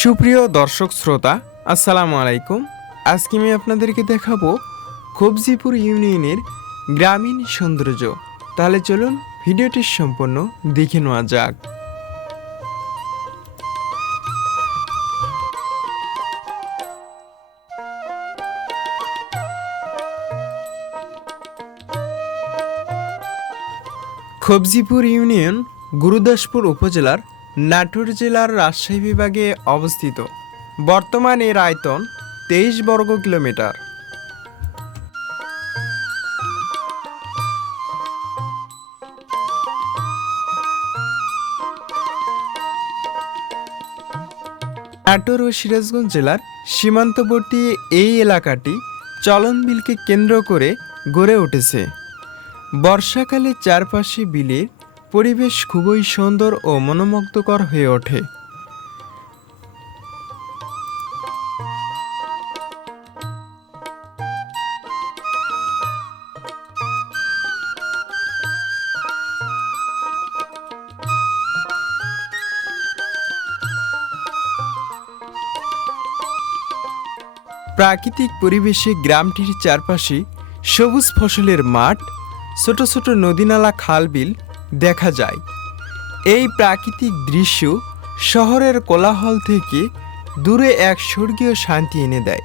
সুপ্রিয় দর্শক শ্রোতা, আসসালামু আলাইকুম। আজকে আমি আপনাদেরকে দেখাবো কবজিপুর ইউনিয়নের গ্রামীণ সৌন্দর্য। তাহলে চলুন ভিডিওটি সম্পূর্ণ দেখে নেওয়া যাক। খবজিপুর ইউনিয়ন গুরুদাসপুর উপজেলার নাটোর জেলার রাজশাহী বিভাগে অবস্থিত। বর্তমান এর আয়তন তেইশ বর্গ কিলোমিটার। নাটোর ও সিরাজগঞ্জ জেলার সীমান্তবর্তী এই এলাকাটি চলন বিলকে কেন্দ্র করে গড়ে উঠেছে। বর্ষাকালে চারপাশে বিলের পরিবেশ খুবই সুন্দর ও মনোমুগ্ধকর হয়ে ওঠে। প্রাকৃতিক পরিবেশে গ্রামটির চারপাশে সবুজ ফসলের মাঠ, ছোট ছোট নদীনালা খালবিল দেখা যায়। এই প্রাকৃতিক দৃশ্য শহরের কোলাহল থেকে দূরে এক স্বর্গীয় শান্তি এনে দেয়।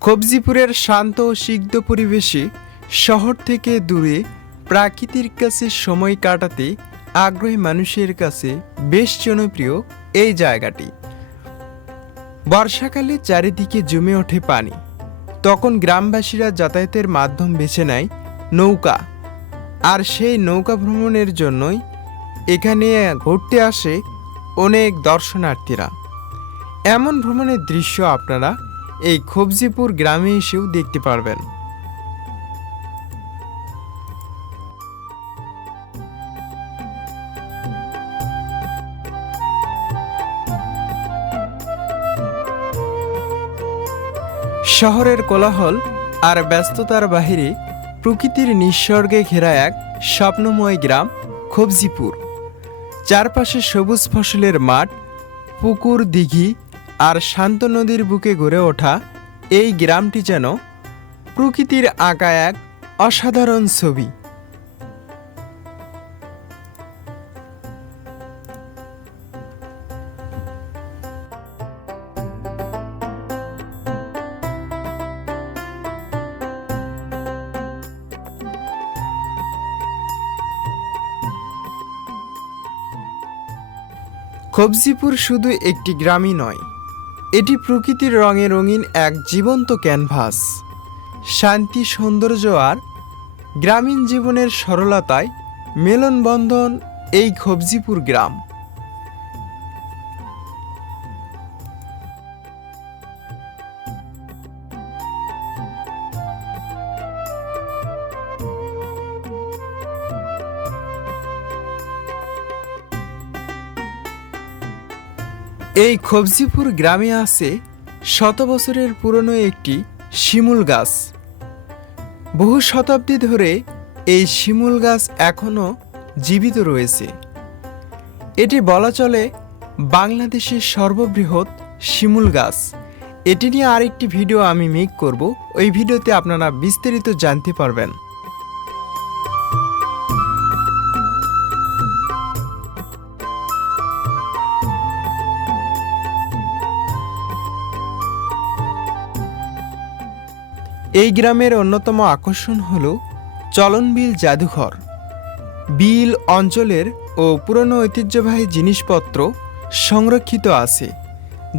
কবজিপুরের শান্ত ও সিগ্ধ পরিবেশে শহর থেকে দূরে প্রাকৃতির কাছে সময় কাটাতে আগ্রহী মানুষের কাছে বেশ জনপ্রিয় এই জায়গাটি। বর্ষাকালে চারিদিকে জমে ওঠে পানি। তখন গ্রামবাসীরা যাতায়াতের মাধ্যম বেছে নেয় নৌকা। আর সেই নৌকা ভ্রমণের জন্যই এখানে ঘুরতে আসে অনেক দর্শনার্থীরা। এমন ভ্রমণের দৃশ্য আপনারা এই খবজিপুর গ্রামে এসেও দেখতে পারবেন। শহরের কোলাহল আর ব্যস্ততার বাহিরে প্রকৃতির নিঃসর্গে ঘেরা এক স্বপ্নময় গ্রাম, খবজিপুর। চারপাশে সবুজ ফসলের মাঠ, পুকুর দিঘি আর শান্ত নদীর বুকে গড়ে ওঠা এই গ্রামটি যেন প্রকৃতির আঁকা এক অসাধারণ ছবি। কবজিপুর শুধু একটি গ্রামই নয়, এটি প্রকৃতির রঙে রঙিন এক জীবন্ত ক্যানভাস। শান্তি, সৌন্দর্য আর গ্রামীণ জীবনের সরলতায় মেলনবন্ধন এই খবজিপুর গ্রাম। এই খবজিপুর গ্রামে আছে শত বছরের পুরনো একটি শিমুল গাছ। বহু শতাব্দী ধরে এই শিমুল গাছ এখনও জীবিত রয়েছে। এটি বলা চলে বাংলাদেশের সর্ববৃহৎ শিমুল গাছ। এটি নিয়ে আরেকটি ভিডিও আমি মেক করব। ওই ভিডিওতে আপনারা বিস্তারিত জানতে পারবেন। এই গ্রামের অন্যতম আকর্ষণ হল চলনবিল জাদুঘর। বিল অঞ্চলের ও পুরনো ঐতিহ্যবাহী জিনিসপত্র সংরক্ষিত আছে,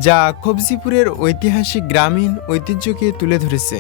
যা কবজিপুরের ঐতিহাসিক গ্রামীণ ঐতিহ্যকে তুলে ধরেছে।